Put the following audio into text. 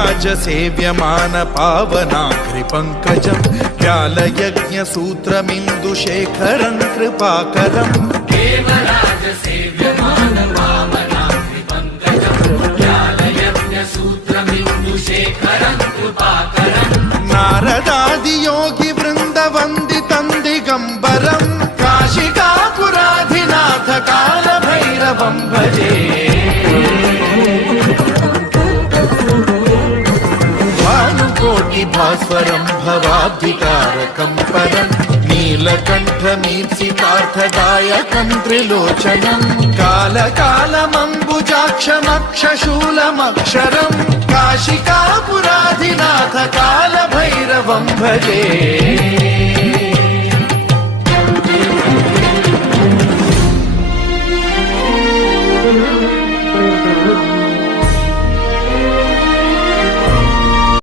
देवराज सेव्यमान पावनाघ्रिपङ्कजं व्यालयज्ञसूत्रमिन्दुशेखरं कृपाकरम् देवराज सेव्यमान पावनाघ्रिपङ्कजं व्यालयज्ञसूत्रमिन्दुशेखरं कृपाकरम् नारदादियोगिवृन्दवन्दितं दिगम्बरं काशिकापुराधिनाथ कालभैरवं भजे भास्वरं भवाब्धिकारकं परं नीलकण्ठमीप्सितार्थदायकं त्रिलोचनं कालकालमम्बुजाक्षमक्षशूलमक्षरं काशिकापुराधिनाथ कालभैरवं भजे।